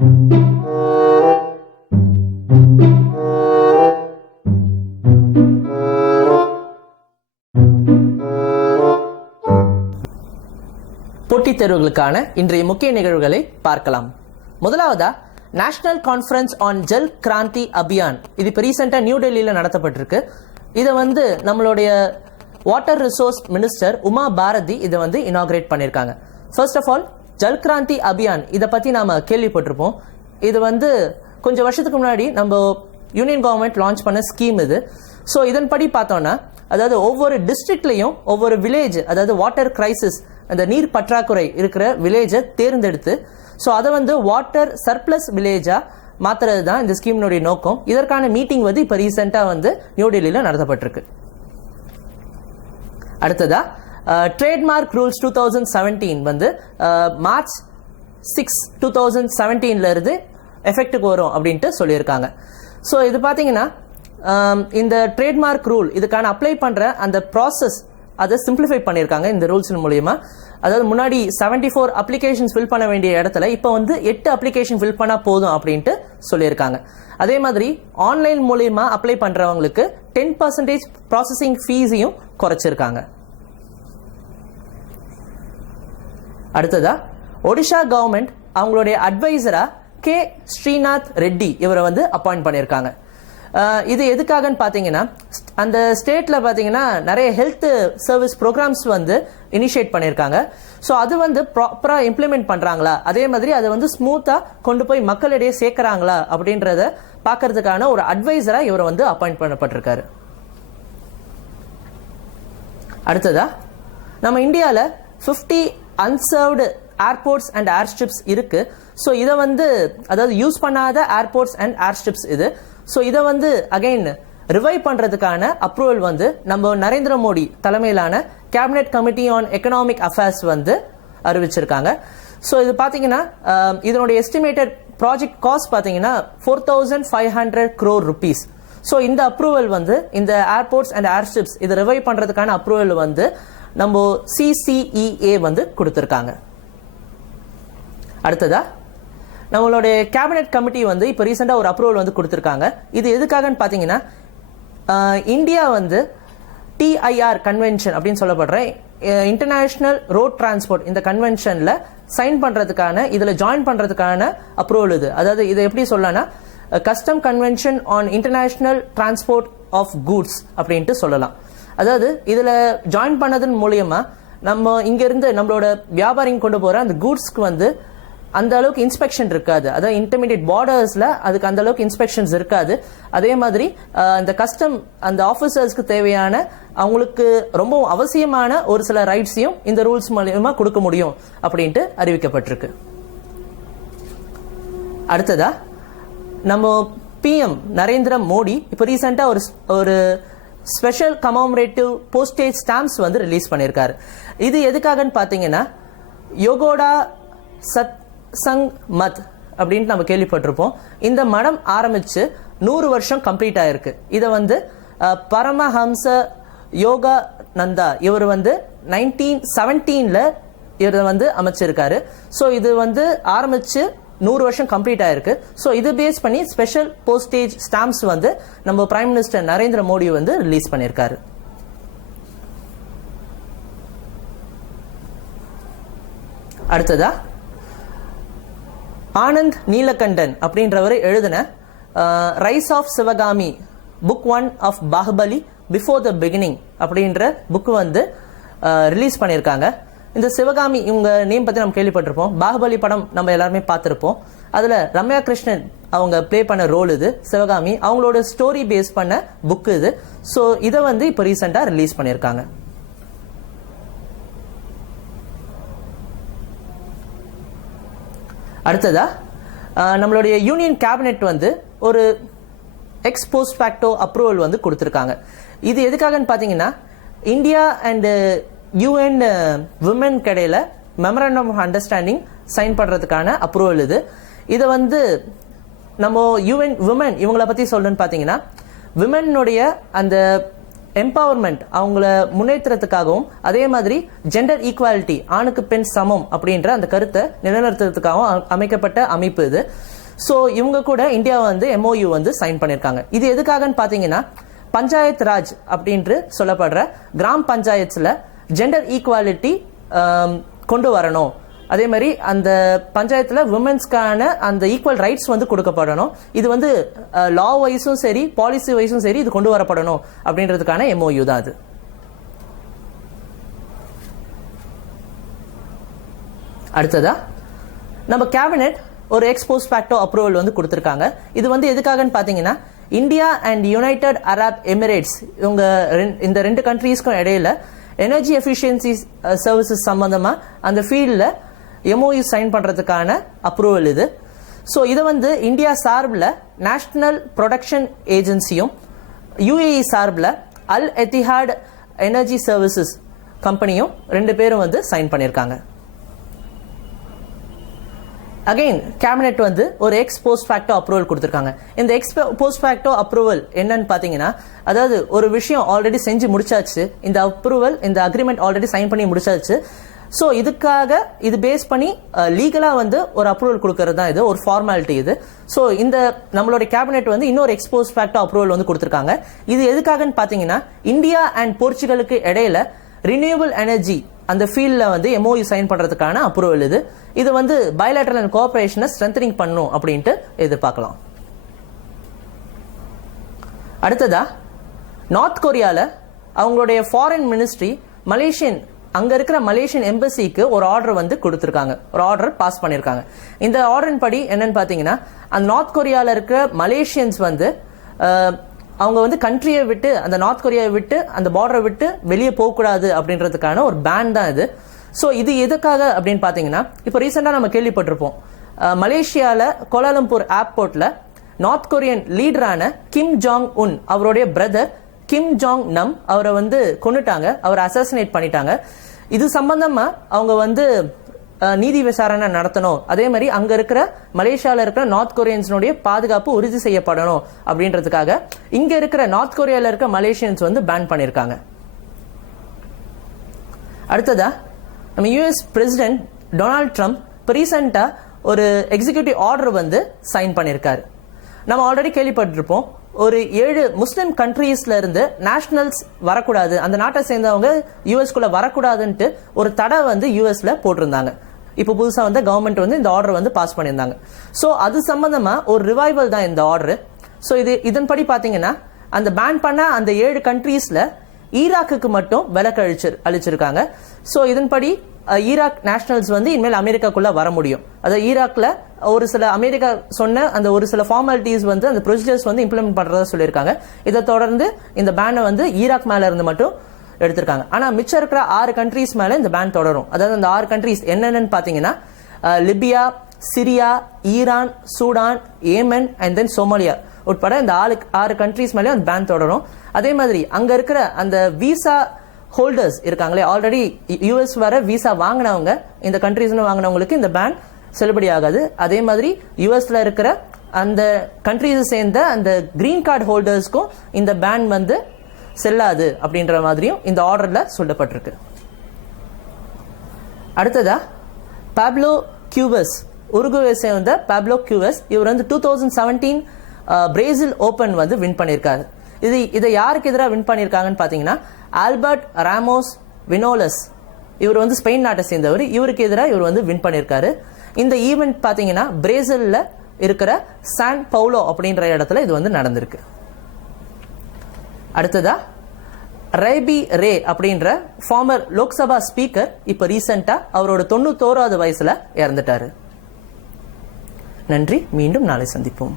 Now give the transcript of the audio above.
போட்டித் தேர்வுகளுக்கான இன்றைய முக்கிய நிகழ்வுகளை பார்க்கலாம். முதலாவதா national conference on Jal Kranti Abhiyan, இது இப்போ ரீசெண்டாக நியூ டெல்லியில் நடத்தப்பட்டிருக்கு. இதை நம்மளுடைய water resource minister Uma Bharati இதை இனாகிரேட் பண்ணியிருக்காங்க. First of all Jal Kranti Abhiyan இதை பற்றி நாம் கேள்விப்பட்டிருப்போம். இது கொஞ்சம் வருஷத்துக்கு முன்னாடி நம்ம யூனியன் கவர்மெண்ட் லான்ச் பண்ண ஸ்கீம் இது. ஸோ இதன்படி பார்த்தோன்னா, அதாவது ஒவ்வொரு டிஸ்ட்ரிக்ட்லையும் ஒவ்வொரு வில்லேஜ், அதாவது வாட்டர் கிரைசிஸ், அந்த நீர் பற்றாக்குறை இருக்கிற வில்லேஜை தேர்ந்தெடுத்து ஸோ அதை வாட்டர் சர்ப்ளஸ் வில்லேஜா மாத்துறது தான் இந்த ஸ்கீமினுடைய நோக்கம். இதற்கான மீட்டிங் இப்போ ரீசெண்டாக நியூ டெல்லியில் நடத்தப்பட்டிருக்கு. அடுத்ததா ட்ரேட்மார்க் ரூல்ஸ் 2017 மார்ச் 6, 2017 இருந்து எஃபெக்டுக்கு வரும் அப்படின்ட்டு சொல்லியிருக்காங்க. ஸோ இது பார்த்தீங்கன்னா இந்த ட்ரேட்மார்க் ரூல் இதுக்கான அப்ளை பண்ணுற அந்த ப்ராசஸ் அதை சிம்பிளிஃபை பண்ணியிருக்காங்க இந்த ரூல்ஸ் மூலியமா. அதாவது முன்னாடி 74 அப்ளிகேஷன்ஸ் ஃபில் பண்ண வேண்டிய இடத்துல இப்போ 8 அப்ளிகேஷன் ஃபில் பண்ணா போதும் அப்படின்ட்டு சொல்லியிருக்காங்க. அதே மாதிரி ஆன்லைன் மூலியமா அப்ளை பண்றவங்களுக்கு 10% ப்ராசஸிங் ஃபீஸையும் குறைச்சிருக்காங்க. அடுத்ததா ஒடிஷா கவர்மெண்ட் அவங்களுடைய அட்வைசரா கே ஸ்ரீநாத் ரெட்டி இவரை அப்பாயிண்ட் பண்ணியிருக்காங்க. இது எதுக்காகன்னு பார்த்தீங்கன்னா, அந்த ஸ்டேட்ல பார்த்தீங்கன்னா நிறைய ஹெல்த் சர்வீஸ் ப்ரோக்ராம்ஸ் இனிஷியேட் பண்ணியிருக்காங்க. ஸோ அது ப்ராப்பராக இம்ப்ளிமெண்ட் பண்றாங்களா, அதே மாதிரி அதை ஸ்மூத்தா கொண்டு போய் மக்களிடையே சேர்க்கறாங்களா அப்படின்றத பார்க்கறதுக்கான ஒரு அட்வைசரா இவர் அப்பாயிண்ட் பண்ணப்பட்டிருக்காரு. அடுத்ததா நம்ம இந்தியாவில் 50 அன்சர்வ்டு ஏர்போர்ட்ஸ் அண்ட் ஏர்ஸ்ட்ரிப்ஸ் இருக்கு. ஸோ இதை அதாவது யூஸ் பண்ணாத ஏர்போர்ட்ஸ் அண்ட் ஏர்ஸ்ட்ரிப்ஸ் இது. ஸோ இதை அகைன் ரிவைவ் பண்றதுக்கான அப்ரூவல் நம்ம நரேந்திர மோடி தலைமையிலான cabinet committee on economic affairs அறிவிச்சிருக்காங்க. ஸோ இது பார்த்தீங்கன்னா இதனுடைய எஸ்டிமேட்டட் ப்ராஜெக்ட் காஸ்ட் பார்த்தீங்கன்னா 4500 crore rupees. ஸோ இந்த அப்ரூவல் இந்த ஏர்போர்ட்ஸ் அண்ட் ஏர்ஸ்ட்ரிப்ஸ் இதை ரிவைவ் பண்றதுக்கான அப்ரூவல் நம்ம CCEA கொடுத்திருக்காங்க. அடுத்ததா நம்மளுடைய கேபினெட் கமிட்டி இப்போ ரீசெண்டா ஒரு அப்ரூவல் கொடுத்திருக்காங்க. இது எதுக்காகன்னு பாத்தீங்கன்னா, இந்தியா TIR கன்வென்ஷன் அப்படின்னு சொல்லப்படுற இன்டர்நேஷனல் ரோட் டிரான்ஸ்போர்ட் இந்த கன்வென்ஷன்ல சைன் பண்றதுக்கான, இதுல ஜாயின் பண்றதுக்கான அப்ரூவல் இது. அதாவது இதை எப்படி சொல்லலாம்னா, custom convention on international transport of goods அப்படின்ட்டு சொல்லலாம். அதாவது இதுல ஜாயின் பண்ணதன் மூலியமா நம்ம இங்க இருந்து நம்மளோட வியாபாரிங்க கொண்டு போற அந்த கூட்ஸ்க்கு அந்த அளவுக்கு இன்ஸ்பெக்ஷன் இருக்காது. அதாவது இன்டர்மீடியட் பார்டர்ஸ்ல அதுக்கு அந்த அளவுக்கு இன்ஸ்பெக்ஷன்ஸ் இருக்காது. அதே மாதிரி அந்த கஸ்டம் அந்த ஆபீசர்ஸ்க்கு தேவையான, அவங்களுக்கு ரொம்ப அவசியமான ஒரு சில ரைட்ஸையும் இந்த ரூல்ஸ் மூலமா கொடுக்க முடியும் அப்படின்ட்டு அறிவிக்கப்பட்டிருக்கு. அடுத்ததா நம்ம PM நரேந்திர மோடி இப்போ ரீசெண்டா ஒரு special commemorative postage stamps release பண்ணியிருக்காரு. இது எதுக்காகன்னு பாத்தீங்கன்னா, யோகோடா சங் மத் அப்படின்ட்டு நம்ம கேள்விப்பட்டிருப்போம். இந்த மடம் ஆரம்பிச்சு 100 வருஷம் கம்ப்ளீட் ஆயிருக்கு. இதை பரமஹம்ச யோகா நந்தா இவர் 1917 இதை அமைச்சிருக்காரு. ஸோ இது ஆரம்பிச்சு 100 வருஷம் கம்ப்ளீட் ஆயிருக்கு. ஸோ இது பேஸ் பண்ணி ஸ்பெஷல் போஸ்டேஜ் ஸ்டாம்ப்ஸ் நம்ம prime minister Narendra Modi release பண்ணியிருக்காரு. அடுத்ததா ஆனந்த் நீலகண்டன் அப்படின்றவர் எழுதின rise of Sivagami book 1 of Baahubali before the beginning அப்படின்ற புக் ரிலீஸ் பண்ணியிருக்காங்க. இந்த சிவகாமி இவங்க நேம் பத்தி நம்ம கேள்விப்பட்டிருப்போம். பாகுபலி படம் நம்ம எல்லாருமே பார்த்திருப்போம். அதுல ரம்யா கிருஷ்ணன் அவங்க பிளே பண்ண ரோல் இது சிவகாமி. அவங்களோட ஸ்டோரி பேஸ் பண்ண புக் இது. ஸோ இதை இப்போ ரீசெண்டா ரிலீஸ் பண்ணியிருக்காங்க. அடுத்ததா நம்மளுடைய யூனியன் கேபினெட் ஒரு எக்ஸ் போஸ்ட் ஃபேக்டோ அப்ரூவல் கொடுத்திருக்காங்க. இது எதுக்காகன்னு பாத்தீங்கன்னா, இந்தியா அண்ட் UN விமன் கடையில மெமரண்டம் ஆஃப் அண்டர்ஸ்டாண்டிங் சைன் பண்றதுக்கான அப்ரூவல் இது. இதை நம்ம UN விமன் இவங்களை பத்தி சொல்லணும்னு பாத்தீங்கன்னா, விமனுடைய அந்த எம்பவர்மெண்ட் அவங்கள முன்னேற்றத்துக்காகவும் அதே மாதிரி ஜெண்டர் ஈக்குவாலிட்டி ஆணுக்கு பெண் சமம் அப்படின்ற அந்த கருத்தை நிலைநிறுத்துறதுக்காகவும் அமைக்கப்பட்ட அமைப்பு இது. ஸோ இவங்க கூட இந்தியா வந்து MOU வந்து சைன் பண்ணியிருக்காங்க. இது எதுக்காகன்னு பார்த்தீங்கன்னா பஞ்சாயத்து ராஜ் அப்படின்று சொல்லப்படுற கிராம் பஞ்சாயத்துல ஜெண்டர் ஈக்குவாலிட்டி கொண்டு வரணும். அதே மாதிரி அந்த பஞ்சாயத்துல விமன்ஸ்க்கான அந்த ஈக்குவல் ரைட்ஸ் வந்து கொடுக்கப்படணும். இது வந்து லா வைஸும் சரி பாலிசி வைஸும் சரி இது கொண்டு வரப்படணும் அப்படின்றதுக்கான MOU தான் அது. அடுத்ததா நம்ம கேபினெட் ஒரு எக்ஸ் போஸ்ட் ஃபேக்டோ அப்ரூவல் வந்து கொடுத்திருக்காங்க. இது வந்து எதுக்காகன்னு பாத்தீங்கன்னா India and United Arab Emirates இவங்க இந்த ரெண்டு கண்ட்ரீஸ்க்கும் இடையில எனர்ஜி எஃபிஷியன்சி சர்வீசஸ் சம்பந்தமா அந்த ஃபீல்ட்ல MOU சைன் பண்றதுக்கான அப்ரூவல் இது. ஸோ இதை வந்து இந்தியா சார்பில் நேஷனல் ப்ரொடக்ஷன் ஏஜென்சியும் UAE சார்பில் அல் எத்திஹாட் எனர்ஜி சர்வீசஸ் கம்பெனியும் ரெண்டு பேரும் வந்து சைன் பண்ணியிருக்காங்க. அகைன் கேபினெட் வந்து ஒரு எக்ஸ் போஸ்ட் ஃபேக்டோ அப்ரூவல் கொடுத்திருக்காங்க. இந்த எக்ஸ் போஸ்ட் ஃபேக்டோ அப்ரூவல் என்னன்னு பாத்தீங்கன்னா அதாவது ஒரு விஷயம் ஆல்ரெடி செஞ்சு முடிச்சாச்சு, இந்த அப்ரூவல் இந்த அக்ரிமெண்ட் ஆல்ரெடி சைன் பண்ணி முடிச்சாச்சு. ஸோ இதுக்காக இது பேஸ் பண்ணி லீகலா வந்து ஒரு அப்ரூவல் கொடுக்கறது தான் இது, ஒரு ஃபார்மாலிட்டி இது. ஸோ இந்த நம்மளோட கேபினெட் வந்து இன்னொரு எக்ஸ் போஸ்ட் ஃபேக்டோ அப்ரூவல் வந்து கொடுத்திருக்காங்க. இது எதுக்காகன்னு பாத்தீங்கன்னா இந்தியா அண்ட் போர்ச்சுகலுக்கு இடையில ரினியூவபிள் எனர்ஜி அந்த ஃபீல்ட்ல வந்து MOU சைன் பண்றதுக்கான அப்ரூவல் இது. இது வந்து பைலேட்டரல் அண்ட் கோஆபரேஷனை ஸ்ட்ரென்தனிங் பண்ணும் அப்படின்ட்டு எதிர்பார்க்கலாம். அடுத்ததா நார்த் கொரியால அவங்களுடைய ஃபாரின் மினிஸ்ட்ரி அங்க இருக்கிற மலேசியன் எம்பசிக்கு ஒரு ஆர்டர் வந்து கொடுத்திருக்காங்க, ஒரு ஆர்டர் பாஸ் பண்ணிருக்காங்க. இந்த ஆர்டரின் படி என்னன்னு பாத்தீங்கன்னா அந்த நார்த் கொரியால இருக்கிற மலேசியன்ஸ் வந்து அவங்க வந்து கண்ட்ரியை விட்டு அந்த நார்த் கொரியாவை விட்டு அந்த பார்டரை விட்டு வெளியே போகக்கூடாது அப்படின்றதுக்கான ஒரு பேன் தான் இது. ஸோ இது எதுக்காக அப்படின்னு பாத்தீங்கன்னா இப்போ ரீசெண்டா நம்ம கேள்விப்பட்டிருப்போம் மலேசியால கோலாலம்பூர் ஏர்போர்ட்ல நார்த் கொரியன் லீடரான கிம் ஜாங் உன் அவருடைய பிரதர் கிம் ஜாங் நம் அவரை வந்து கொன்னுட்டாங்க, அவரை அசாசினேட் பண்ணிட்டாங்க. இது சம்பந்தமா அவங்க வந்து நீதி விசாரணை நடத்தணும், அதே மாதிரி அங்க இருக்கிற மலேசியால இருக்கிற நார்த் கொரியன்ஸுடைய பாதுகாப்பு உறுதி செய்யப்படணும் அப்படின்றதுக்காக இங்க இருக்கிற நார்த் கொரியால இருக்கிற மலேசியன்ஸ் வந்து பேன் பண்ணிருக்காங்க. அடுத்ததா நம்ம US பிரசிடென்ட் டொனால்ட் ட்ரம்ப் இப்போ ரீசெண்டா ஒரு எக்ஸிகியூட்டிவ் ஆர்டர் வந்து சைன் பண்ணிருக்காரு. நம்ம ஆல்ரெடி கேள்விப்பட்டிருப்போம் ஒரு 7 முஸ்லிம் கண்ட்ரீஸ்ல இருந்து நேஷனல்ஸ் வரக்கூடாது, அந்த நாட்டை சேர்ந்தவங்க யூஎஸ்குள்ள வரக்கூடாதுன்ட்டு ஒரு தடை வந்து யூஎஸ்ல போட்டிருந்தாங்க. இப்போ புதுசா வந்து கவர்மெண்ட் வந்து இந்த ஆர்டர் வந்து பாஸ் பண்ணியிருந்தாங்க. ஸோ அது சம்பந்தமா ஒரு ரிவைவல் தான் இந்த ஆர்டர். ஸோ இதன்படி பாத்தீங்கன்னா அந்த பேன் பண்ண அந்த 7 கண்ட்ரீஸ்ல ஈராக்குக்கு மட்டும் விலக்கு அளிச்சிருக்காங்க. ஸோ இதன்படி ஈராக் நேஷனல்ஸ் வந்து இனிமேல் அமெரிக்காக்குள்ள வர முடியும். அதாவது ஈராக்ல ஒரு சில அமெரிக்கா சொன்ன அந்த ஒரு சில ஃபார்மாலிட்டிஸ் வந்து அந்த ப்ரொசீஜர்ஸ் வந்து இம்ப்ளிமெண்ட் பண்றதா சொல்லியிருக்காங்க. இதை தொடர்ந்து இந்த பேனை வந்து ஈராக் மேல இருந்து மட்டும் எடுத்திருக்காங்க. ஆனா மிச்சம் இருக்கிற 6 கண்ட்ரீஸ் மேல இந்த பேன் தொடரும். அதாவது அந்த 6 கண்ட்ரீஸ் என்னென்னு பாத்தீங்கன்னா Libya, Syria, Iran, Sudan, Yemen and then Somalia உட்பட இந்த 6 கண்ட்ரீஸ் மேலே அந்த பேன் தொடரும். அதே மாதிரி அங்க இருக்கிற அந்த விசா ஹோல்டர்ஸ் இருக்காங்களே, ஆல்ரெடி US வர விசா வாங்கினவங்க, இந்த கண்ட்ரீஸ் வாங்கினவங்களுக்கு இந்த பேன் செல்லுபடி ஆகாது. அதே மாதிரி USல இருக்கிற அந்த கண்ட்ரீஸ் சேர்ந்த அந்த கிரீன் கார்டு ஹோல்டர்ஸ்க்கும் இந்த பேன் வந்து செல்லாது அப்படின்ற மாதிரியும் இந்த ஆர்டர்ல சொல்லப்பட்டிருக்கு. அடுத்ததா பாப்லோ கியூபஸ், உருகுவே சேர்ந்த பாப்லோ கியூபஸ், இவர் வந்து 2017 பிரேசில் ஓபன் வந்து வின் பண்ணியிருக்காரு. இதை யாருக்கு எதிராக வின் பண்ணியிருக்காங்கன்னு பாத்தீங்கன்னா ஆல்பர்ட் ராமோஸ் வினோலஸ், இவர் வந்து ஸ்பெயின் நாட்டை சேர்ந்தவர், இவருக்கு எதிராக இவர் வந்து வின் பண்ணியிருக்காரு. இந்த ஈவெண்ட் பாத்தீங்கன்னா பிரேசில்ல இருக்கிற சான் பவுலோ அப்படின்ற இடத்துல இது வந்து நடந்திருக்கு. அடுத்ததா ரைபி ரே அப்படின்ற ஃபார்மர் லோக்சபா ஸ்பீக்கர் இப்ப ரீசெண்டா அவரோட 91வது வயசுல இறந்துட்டாரு. நன்றி, மீண்டும் நாளை சந்திப்போம்.